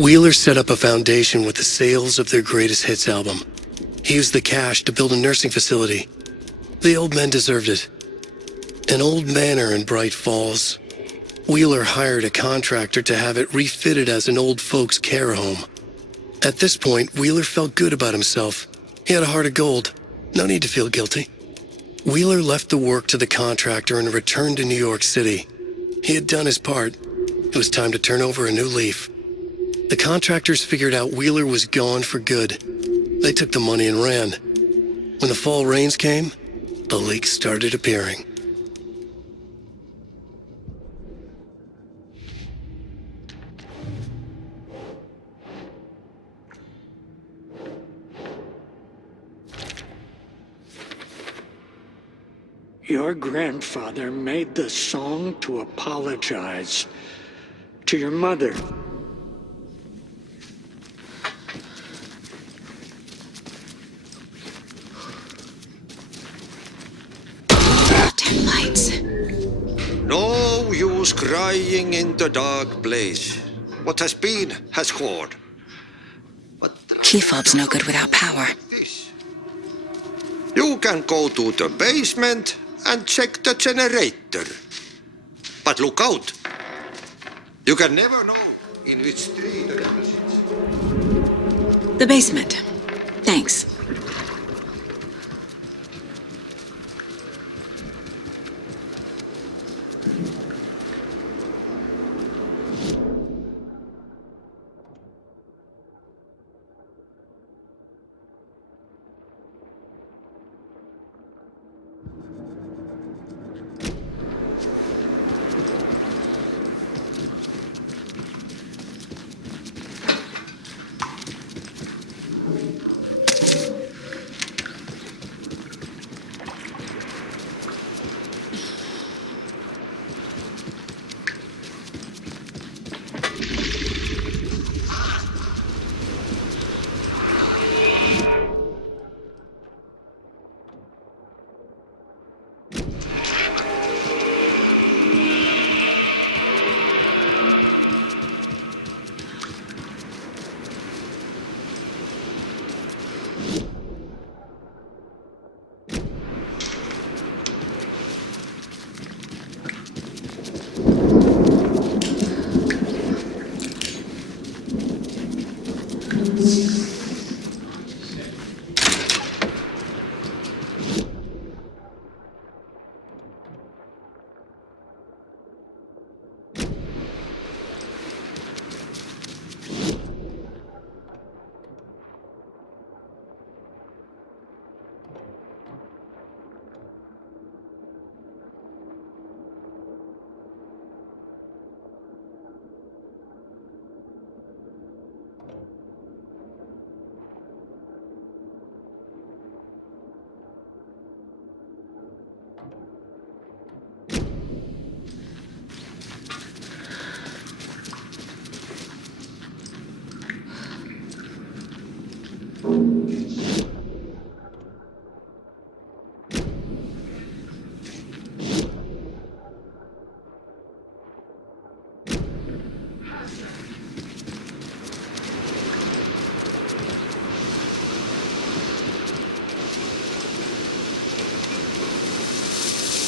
Wheeler set up a foundation with the sales of their greatest hits album. He used the cash to build a nursing facility. The old men deserved it. An old manor in Bright Falls. Wheeler hired a contractor to have it refitted as an old folks' care home. At this point, Wheeler felt good about himself. He had a heart of gold. No need to feel guilty. Wheeler left the work to the contractor and returned to New York City. He had done his part. It was time to turn over a new leaf. The contractors figured out Wheeler was gone for good. They took the money and ran. When the fall rains came, the leaks started appearing. Your grandfather made the song to apologize to your mother. Dim lights. No use crying in the dark place. What has been has gone. But Key fob's no good without power. this. You can go to the basement and check the generator. But look out. You can never know in which tree the devil sits. The basement. Thanks.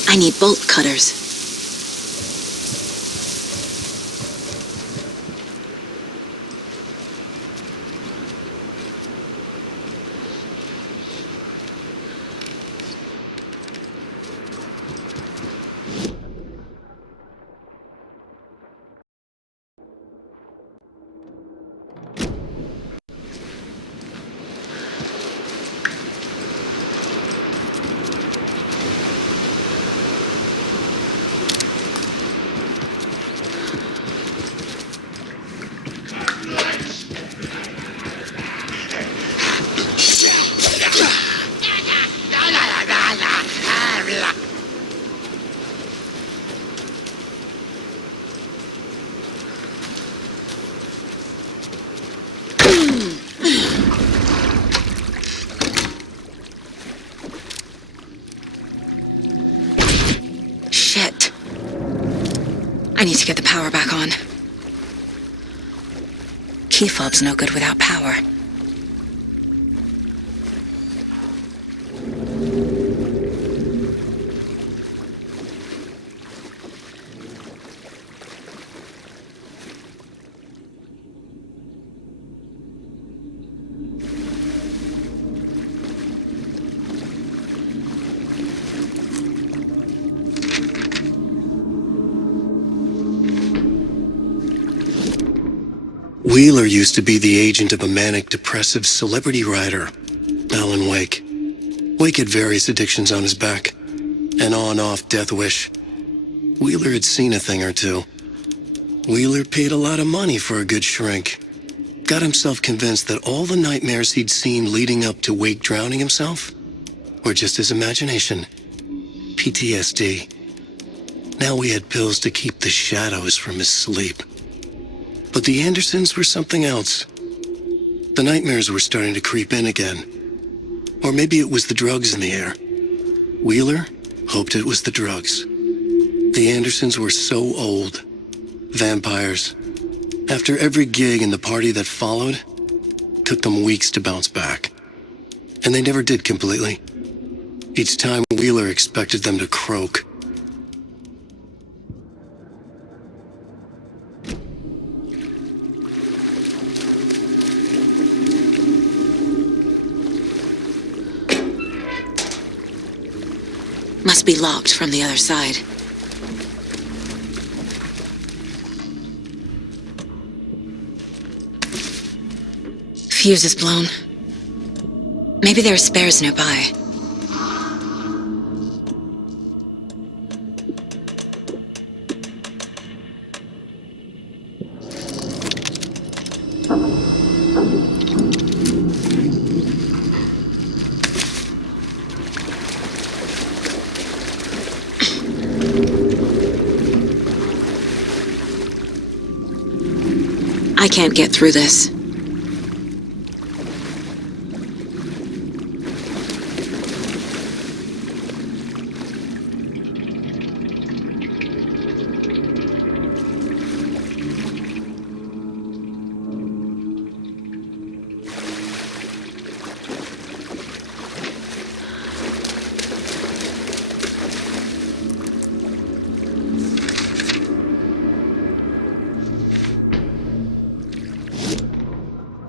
I need bolt cutters. Shit. I need to get the power back on. key fob's no good without power. Wheeler used to be the agent of a manic-depressive celebrity writer, Alan Wake. Wake had various addictions on his back, an on-off death wish. Wheeler had seen a thing or two. Wheeler paid a lot of money for a good shrink. Got himself convinced that all the nightmares he'd seen leading up to Wake drowning himself were just his imagination. PTSD. Now we had pills to keep the shadows from his sleep. But the Andersons were something else. The nightmares were starting to creep in again. Or maybe it was the drugs in the air. Wheeler hoped it was the drugs. The Andersons were so old. Vampires. After every gig and the party that followed, took them weeks to bounce back. And they never did completely. Each time Wheeler expected them to croak. Must be locked from the other side. Fuse is blown. Maybe there are spares nearby. I can't get through this.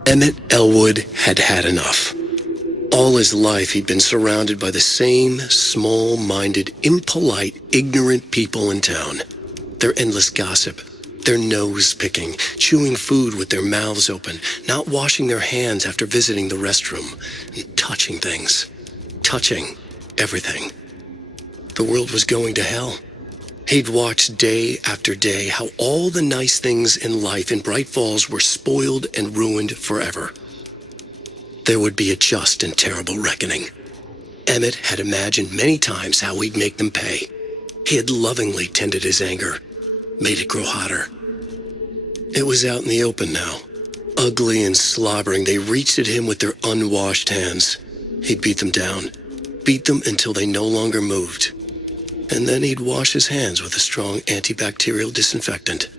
Emmett Elwood had had enough. All his life he'd been surrounded by the same small-minded, impolite, ignorant people in town. Their endless gossip, their nose-picking, chewing food with their mouths open, not washing their hands after visiting the restroom, and touching things. Touching everything. The world was going to hell. He'd watched day after day how all the nice things in life in Bright Falls were spoiled and ruined forever. There would be a just and terrible reckoning. Emmett had imagined many times how he'd make them pay. He had lovingly tended his anger, made it grow hotter. It was out in the open now. Ugly and slobbering, they reached at him with their unwashed hands. He'd beat them down, beat them until they no longer moved. And then he'd wash his hands with a strong antibacterial disinfectant.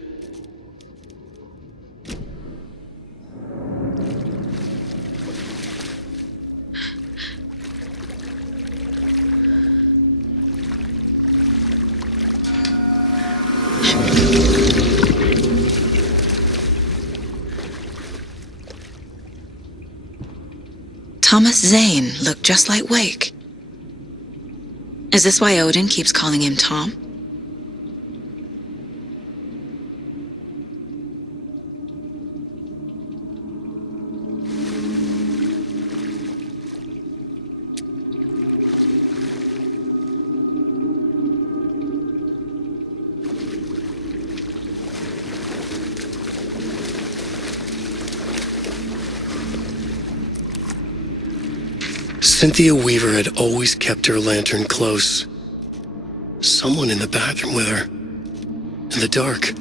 Thomas Zane looked just like Wake. Is this why Odin keeps calling him Tom? Cynthia Weaver had always kept her lantern close. Someone in the bathroom with her. In the dark.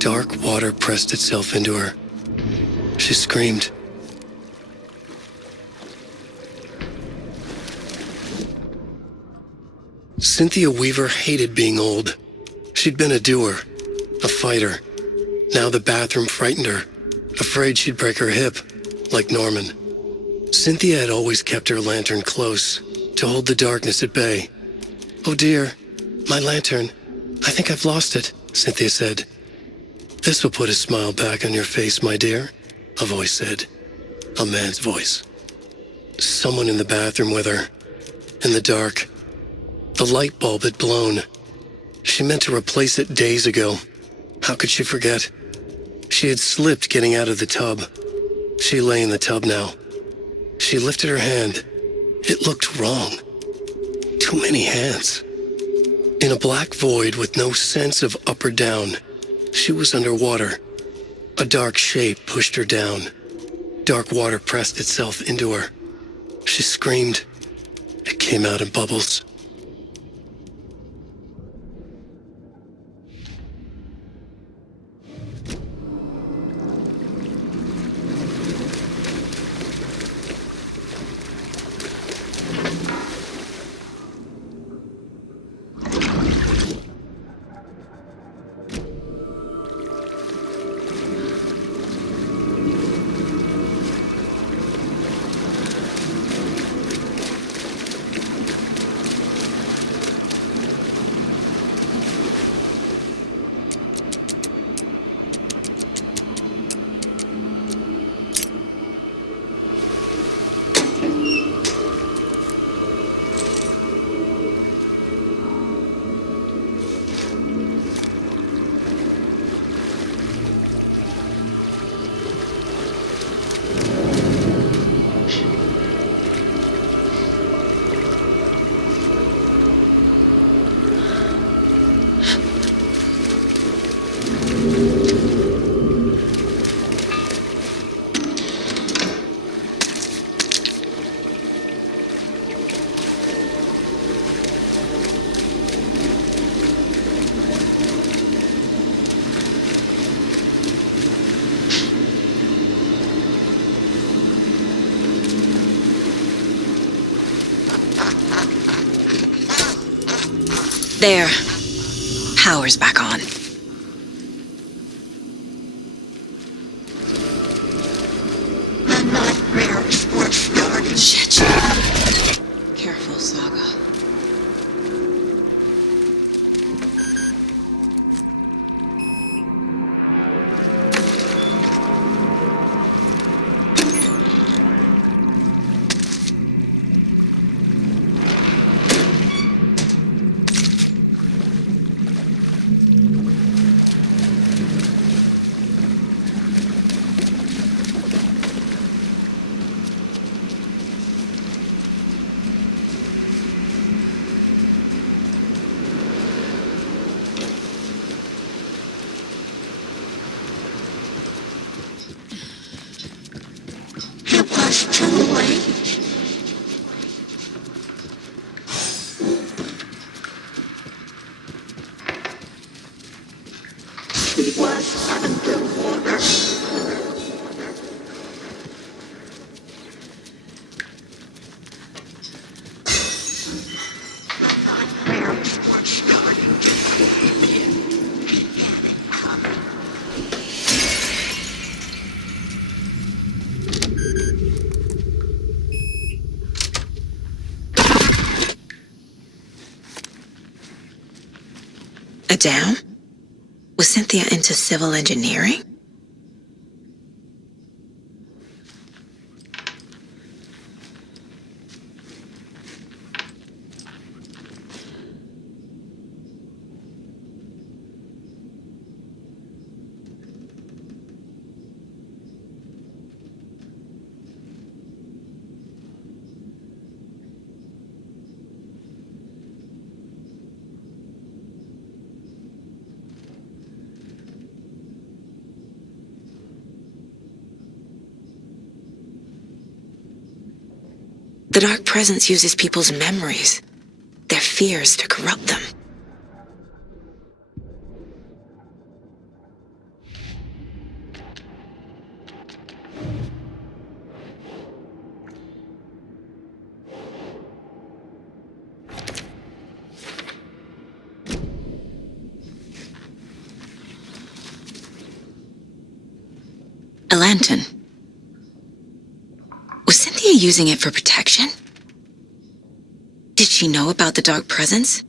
Dark water pressed itself into her. She screamed. Cynthia Weaver hated being old. She'd been a doer, a fighter. Now the bathroom frightened her. afraid she'd break her hip, like Norman. Cynthia had always kept her lantern close to hold the darkness at bay. "Oh dear, my lantern. I think I've lost it," Cynthia said. "This will put a smile back on your face, my dear," a voice said. A man's voice. Someone in the bathroom with her. In the dark. The light bulb had blown. She meant to replace it days ago. How could she forget? She had slipped getting out of the tub. She lay in the tub now. She lifted her hand. It looked wrong. Too many hands. In a black void with no sense of up or down, she was underwater. A dark shape pushed her down. Dark water pressed itself into her. She screamed. It came out in bubbles. There. Power's back on. Shit. Careful, Saga. A dam? Was Cynthia into civil engineering? The Dark Presence uses people's memories, their fears to corrupt them. lantern. Was Cynthia using it for protection? Did she know about the dark presence?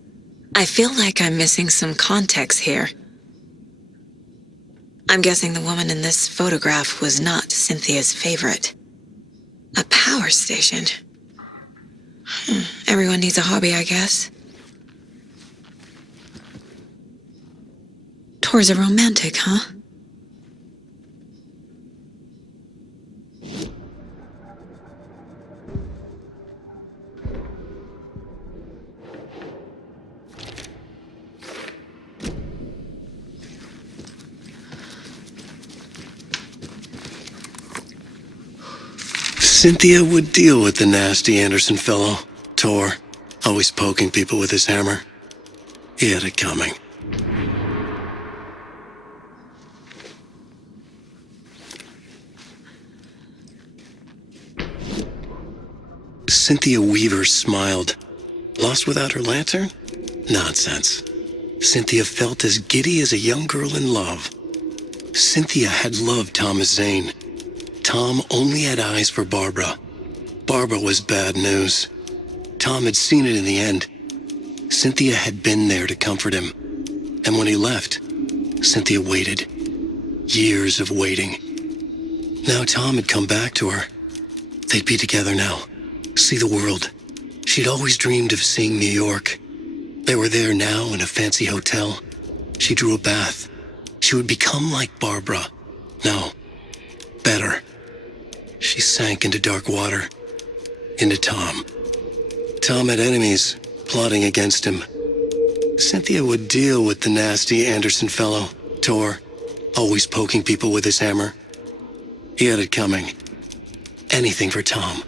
I feel like I'm missing some context here. I'm guessing the woman in this photograph was not Cynthia's favorite. A power station. Everyone needs a hobby, I guess. Tours are romantic, huh? Cynthia would deal with the nasty Anderson fellow, Tor, always poking people with his hammer. He had it coming. Cynthia Weaver smiled. Lost without her lantern? Nonsense. Cynthia felt as giddy as a young girl in love. Cynthia had loved Thomas Zane. Tom only had eyes for Barbara. Barbara was bad news. Tom had seen it in the end. Cynthia had been there to comfort him. And when he left, Cynthia waited. Years of waiting. Now Tom had come back to her. They'd be together now. See the world. She'd always dreamed of seeing New York. They were there now in a fancy hotel. She drew a bath. She would become like Barbara. No, better. She sank into dark water. Into Tom. Tom had enemies plotting against him. Cynthia would deal with the nasty Anderson fellow, Tor, always poking people with his hammer. He had it coming. Anything for Tom.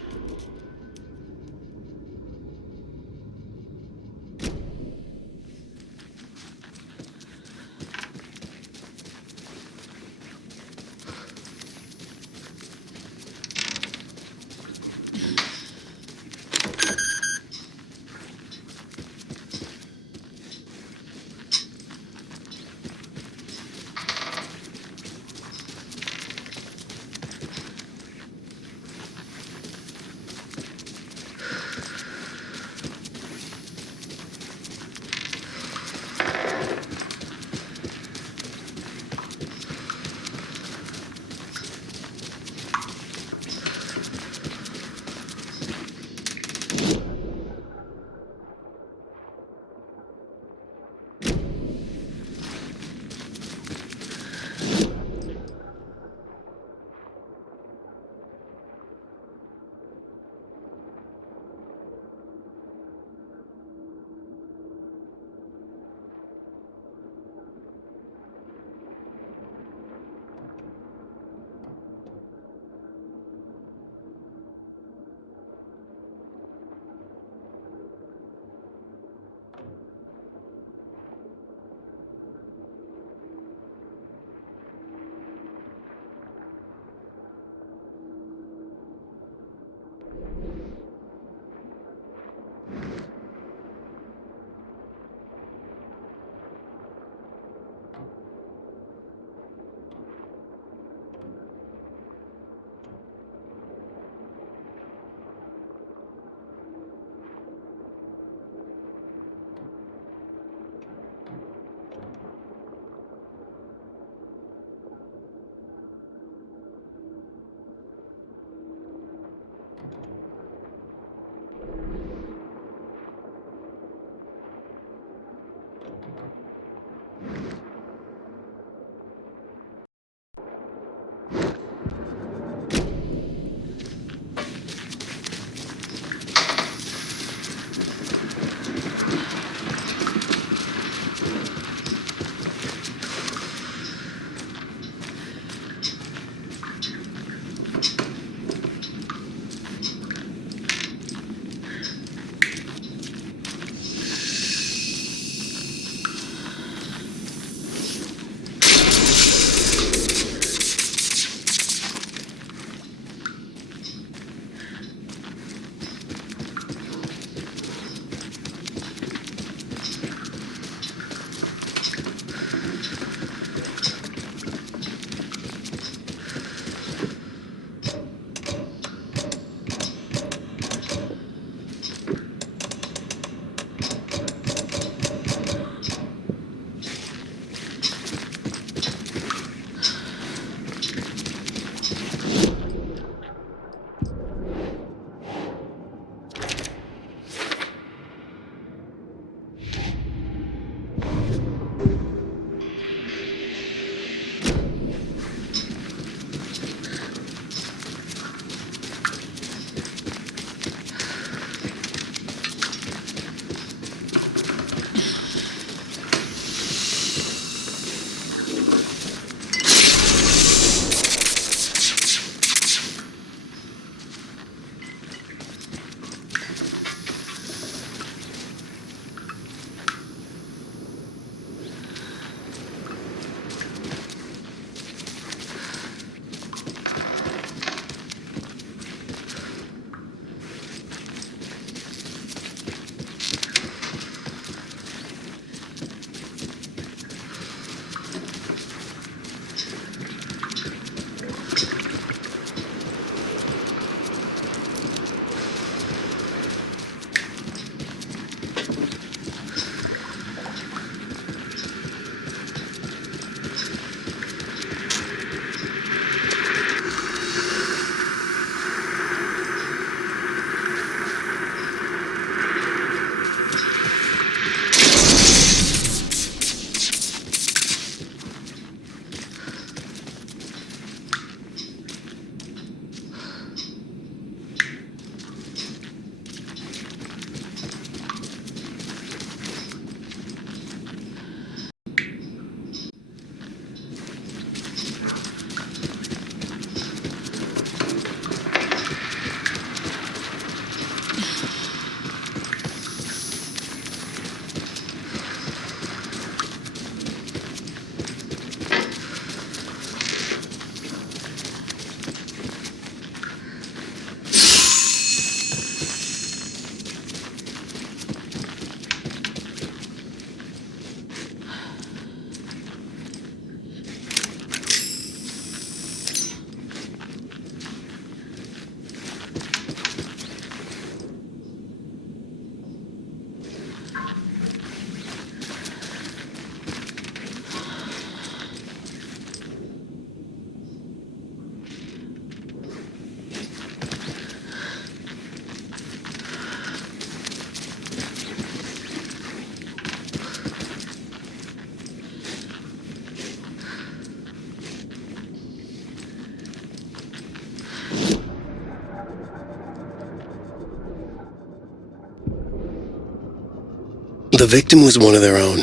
The victim was one of their own,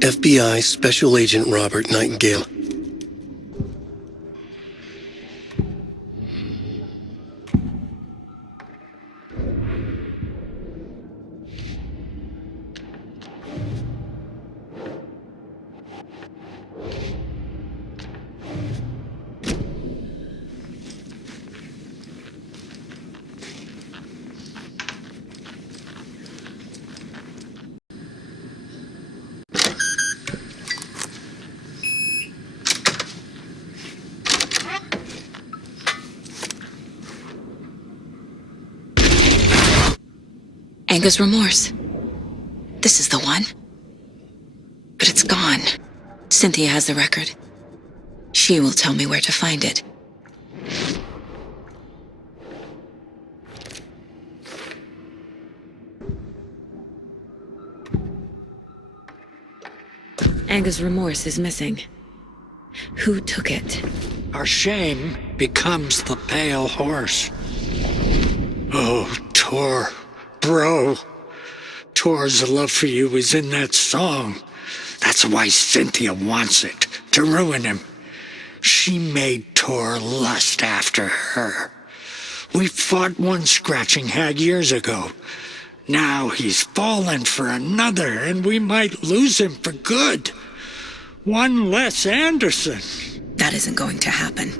FBI Special Agent Robert Nightingale. Anger's remorse. This is the one. But it's gone. Cynthia has the record. She will tell me where to find it. Anger's remorse is missing. Who took it? Our shame becomes the pale horse. Oh, Tor. Bro. Tor's love for you is in that song. That's why Cynthia wants it, to ruin him. She made Tor lust after her. We fought one scratching hag years ago. Now he's fallen for another, and we might lose him for good. One less Anderson. That isn't going to happen.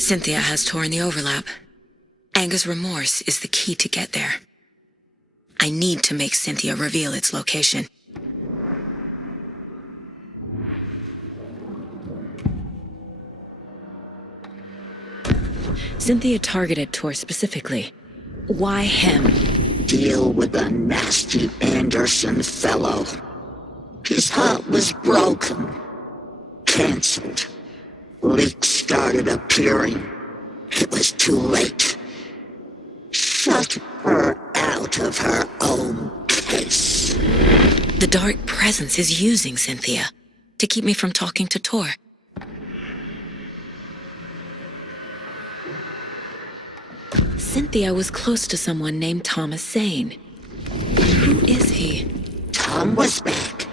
Cynthia has Tor in the overlap. Anger's remorse is the key to get there. I need to make Cynthia reveal its location. Cynthia targeted Tor specifically. Why him? Deal with the nasty Anderson fellow. His heart was broken. Cancelled. Leaks started appearing. It was too late. Shut her out of her own case. The dark presence is using Cynthia to keep me from talking to Tor. Cynthia was close to someone named Thomas Zane. Who is he? Tom was back.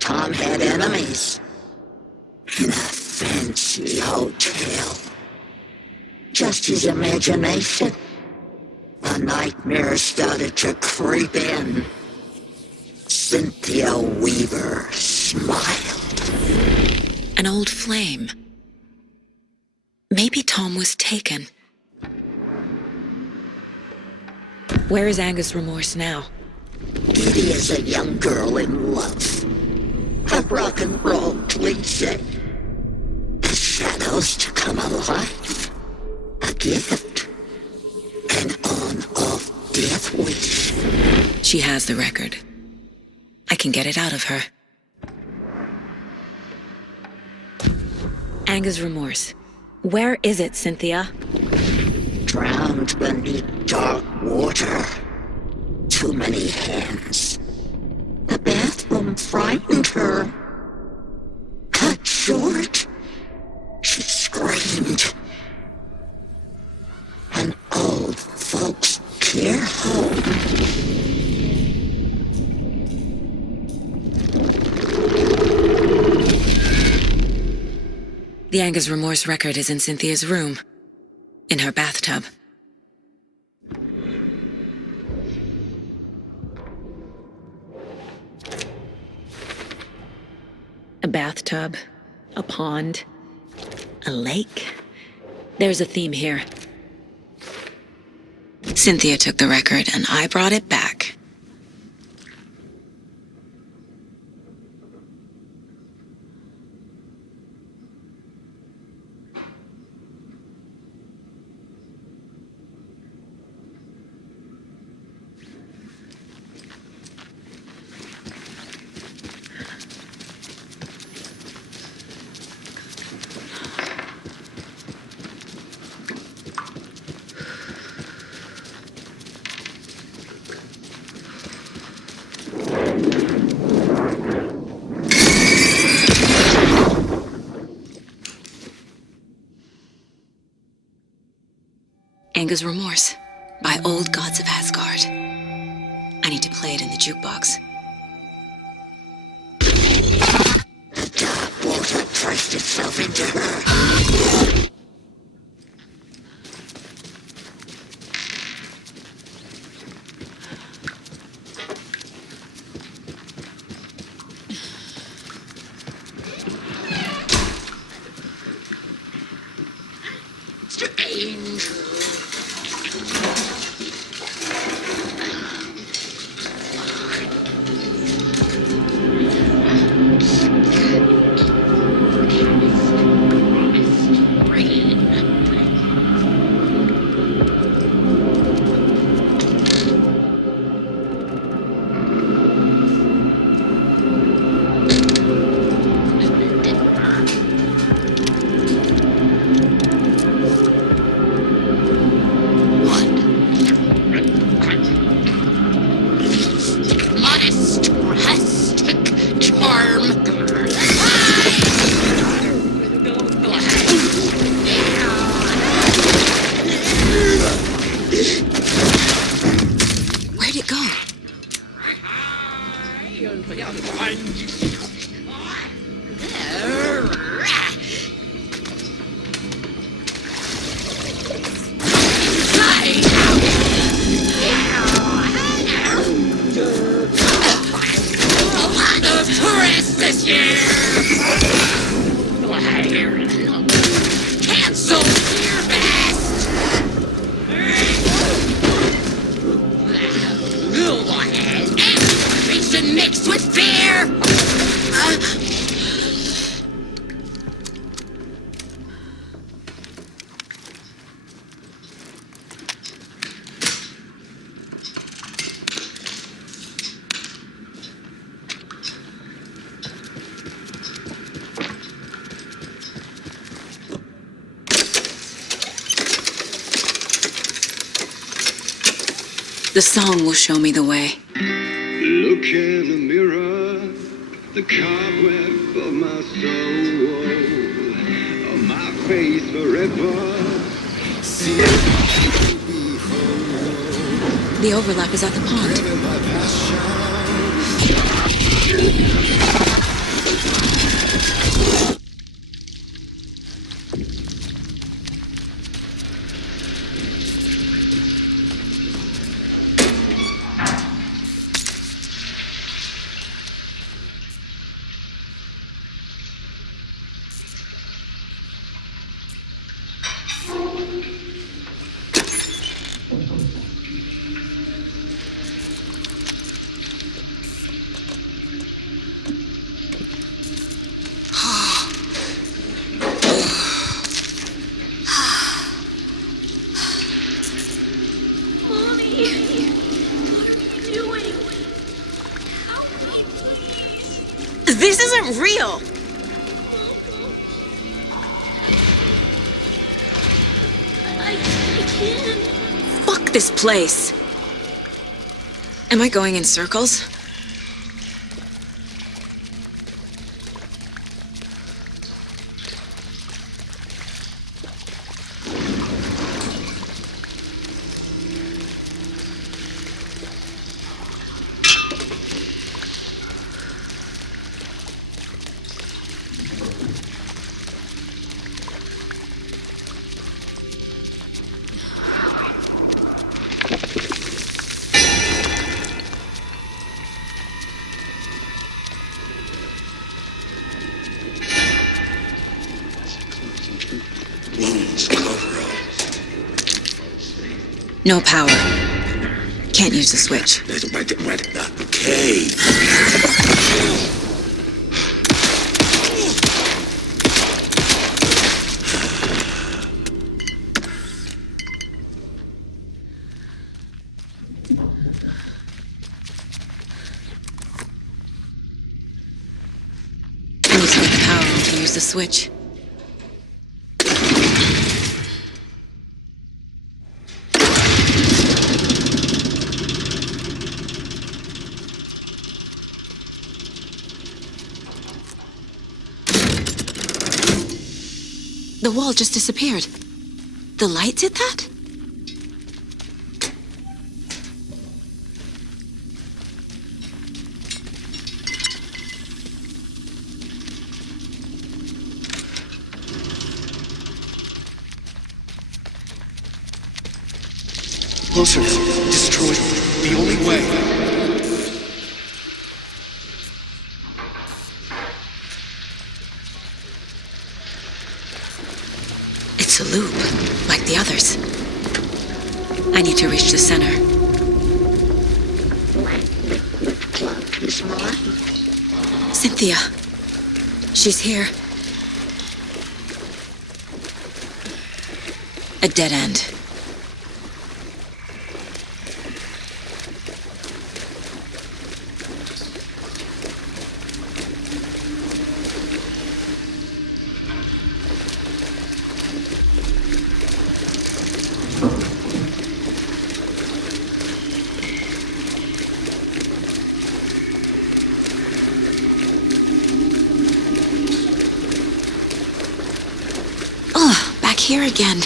Tom had enemies. In a fancy hotel. Just his imagination. A nightmare started to creep in. Cynthia Weaver smiled. An old flame. Maybe Tom was taken. Where is Anger's remorse now? Edie is a young girl in love. A rock and roll cliche. The shadows to come alive. A gift. An on-off death wish. She has the record. I can get it out of her. Anger's remorse. Where is it, Cynthia? Drowned beneath dark water. Too many hands. The bathroom frightened her. Cut short. She screamed. An old folks' care home. The Anger's remorse record is in Cynthia's room. In her bathtub. A bathtub, a pond, a lake. There's a theme here. Cynthia took the record and I brought it back. Anger's Remorse by Old Gods of Asgard. I need to play it in the jukebox. The dark water pressed itself into her. The song will show me the way. Look in the mirror, the cobweb of my soul, on my face forever. The overlap is at the pond. This isn't real! I can't. Fuck this place! Am I going in circles? No power. Can't use the switch. Okay. I need to get the power on to use the switch. The wall just disappeared. The light did that? closer now. Destroy them. The only way. It's a loop, like the others. I need to reach the center. The clock is mine. Cynthia. She's here. A dead end. Oh, back here again.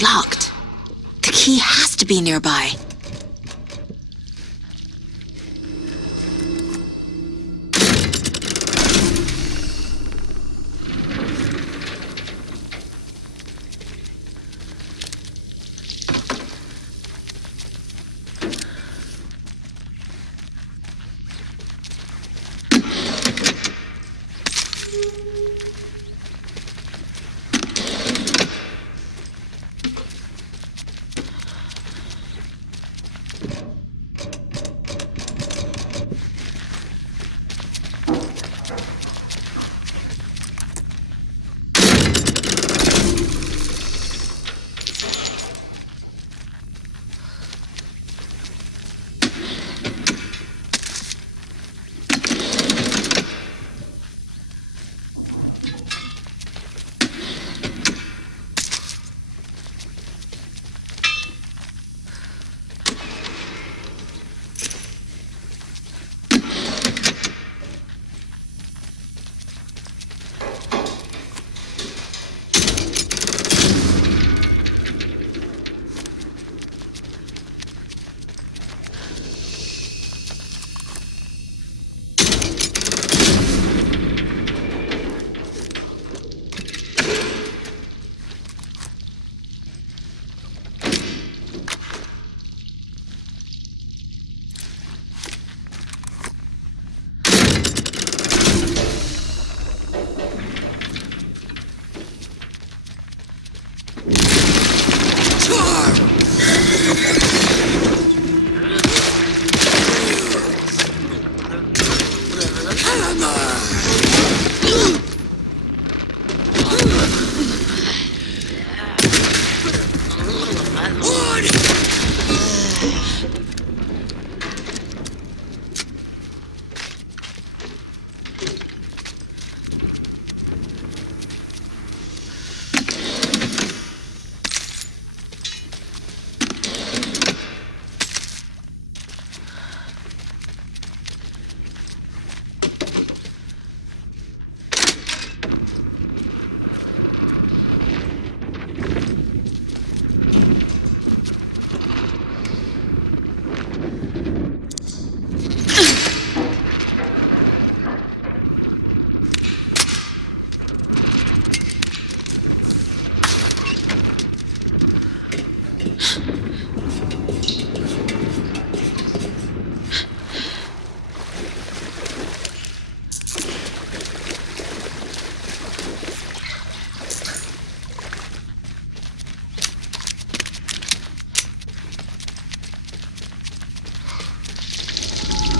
Locked. The key has to be nearby.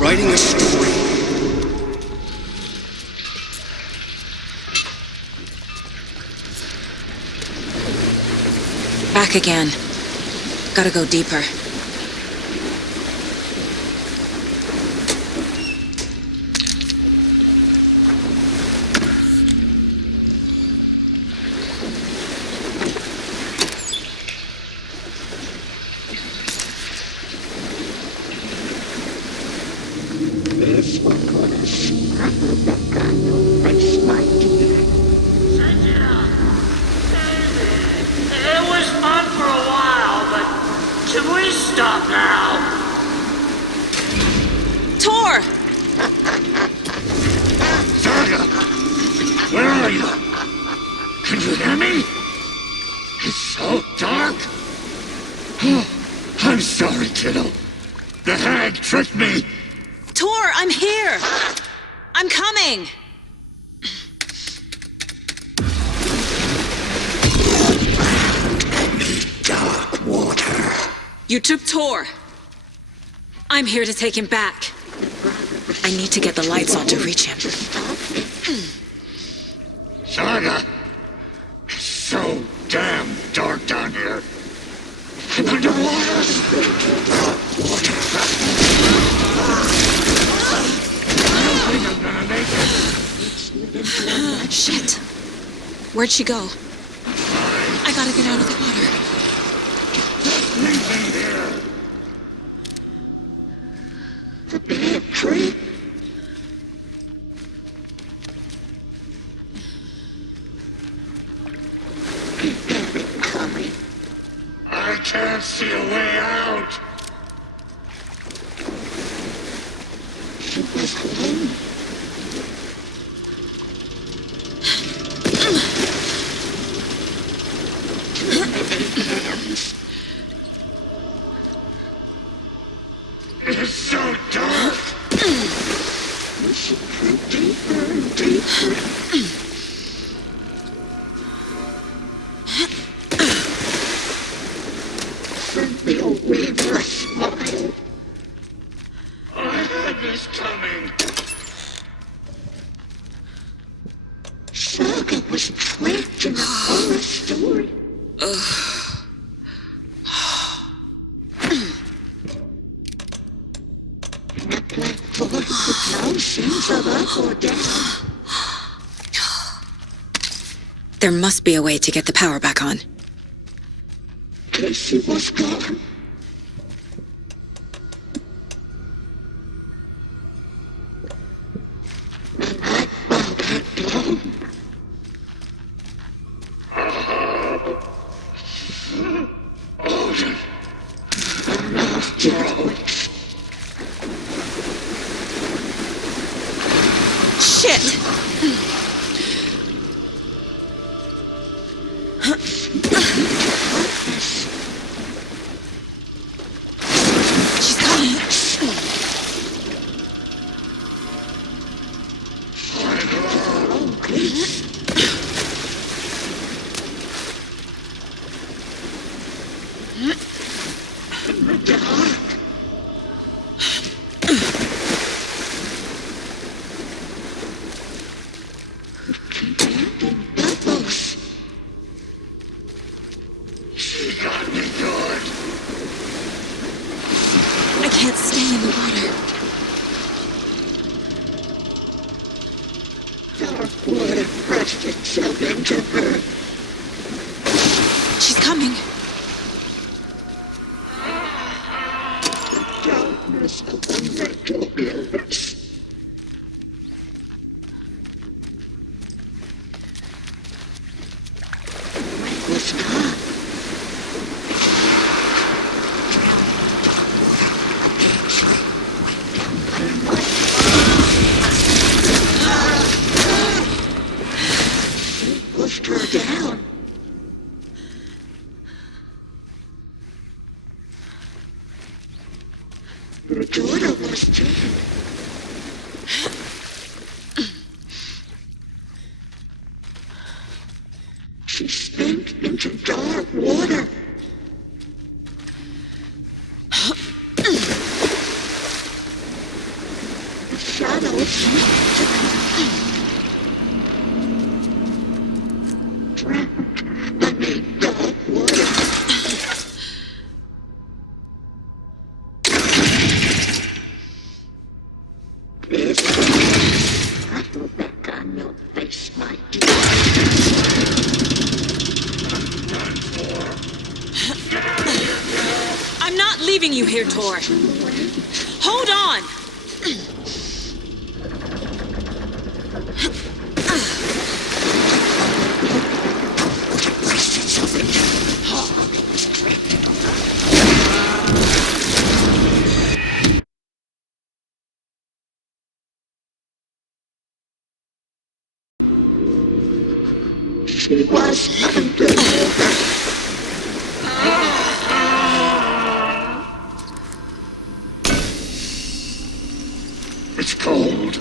Writing a story. Back again. Gotta go deeper. This will put us under the gun and smite you. It was fun for a while. stop now! Tor! Saga! Where are you? Can you hear me? It's so dark. Oh, I'm sorry, kiddo. The hag tricked me. Tor, I'm here! I'm coming! Dark water. You took Tor. I'm here to take him back. I need to get the lights on to reach him. Saga! It's so damn dark down here. I'm underwater. I don't think I'm gonna make it. Shit. Where'd she go? I gotta get out of the water. Leave me here. The bad tree. Coming. I can't see a way out. She was alone. It's so dark. She grew deeper and deeper. Cynthia waved a smile. I had this coming. Saga was trapped in a horror story. In a black void with no sense of up or down. There must be a way to get the power back on. Casey was gone. And I found her blown. Odin. And after all, Shit! She's coming. bubbles. She got me good. I can't stay in the water. Dark water pressed itself into her. She's coming. Darkness of the mental illness. It was gone. It pushed her down. Her daughter was too. She sank into dark water. The shadows drowned beneath dark water. There's a little back on your face, my dear. I'm not leaving you here, Tor. Hold on! was undelivered. It's cold.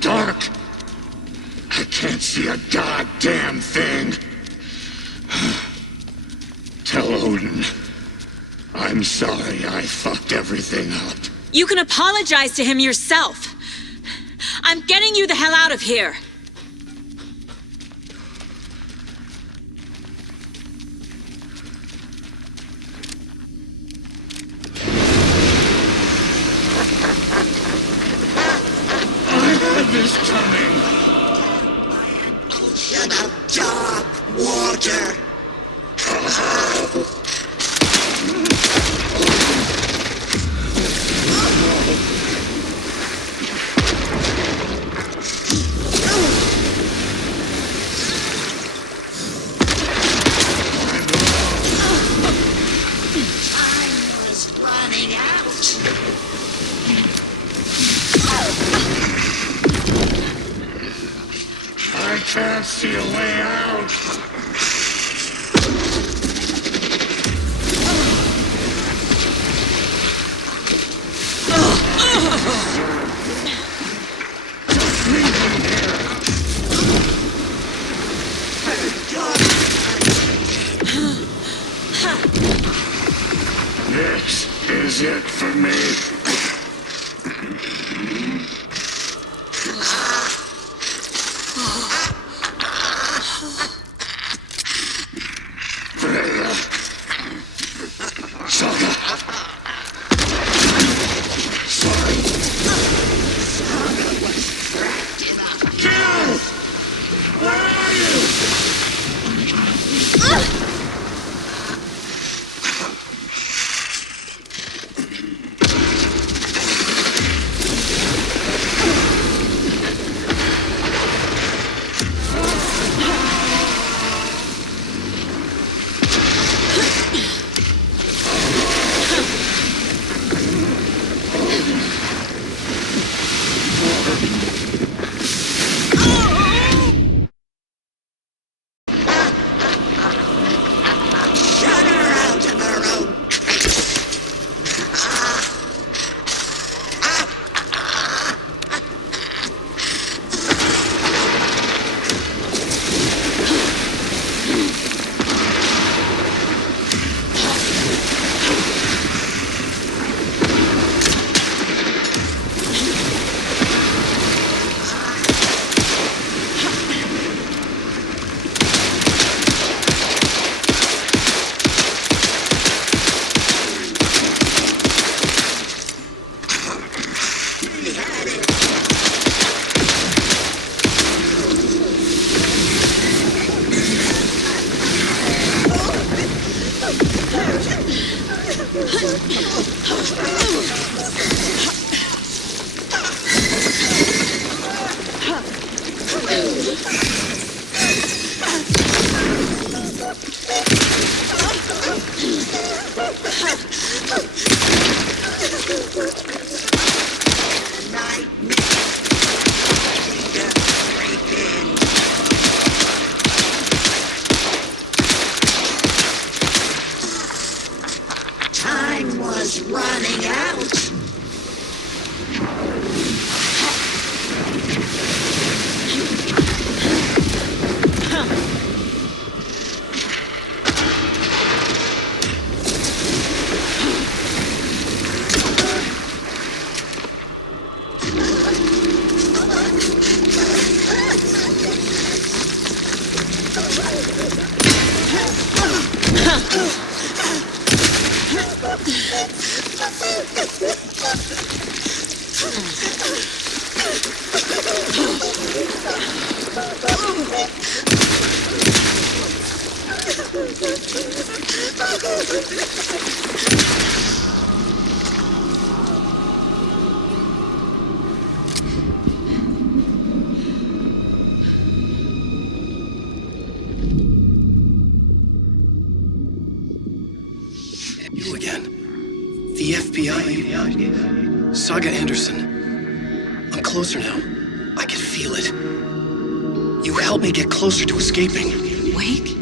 Dark. I can't see a goddamn thing. Tell Odin. I'm sorry I fucked everything up. You can apologize to him yourself. I'm getting you the hell out of here. I had this coming. Ocean of dark water. I can't see a way out. Just leave me here. This is it for me. Time was running out. You again. The FBI. Saga Anderson. I'm closer now. I can feel it. You helped me get closer to escaping. Wake?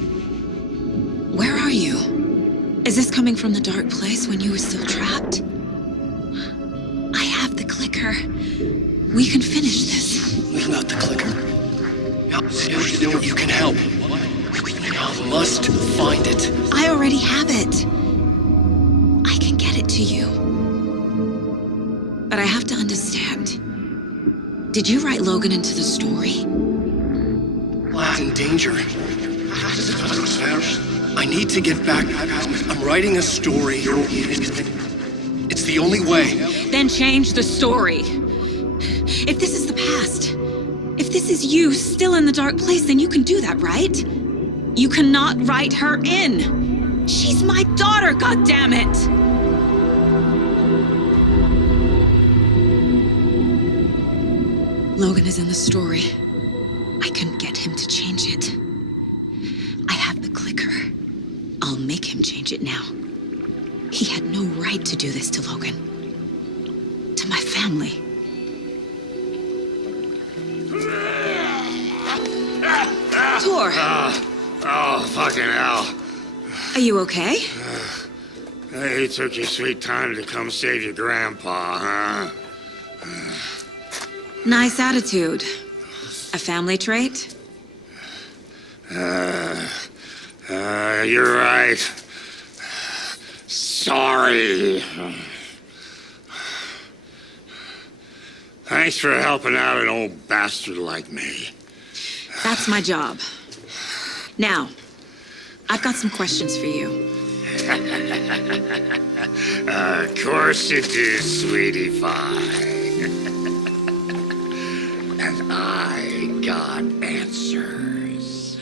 Where are you? Is this coming from the dark place when you were still trapped? I have the clicker. We can finish this. Without the clicker, you can help. You must find it. I already have it. I can get it to you. But I have to understand. Did you write Logan into the story? Lad's in danger. I need to get back. I'm writing a story. It's the only way. Then change the story. If this is the past, if this is you still in the dark place, then you can do that, right? You cannot write her in. She's my daughter, goddammit! Logan is in the story. I can get him to change it. I have the clicker. I'll make him change it now. He had no right to do this to Logan. To my family. Tor! Oh, fucking hell. Are you okay? You took your sweet time to come save your grandpa, huh? Nice attitude. A family trait? You're right. Sorry. Thanks for helping out an old bastard like me. That's my job. Now, I've got some questions for you. Of course you do, sweetie pie. And I got answers.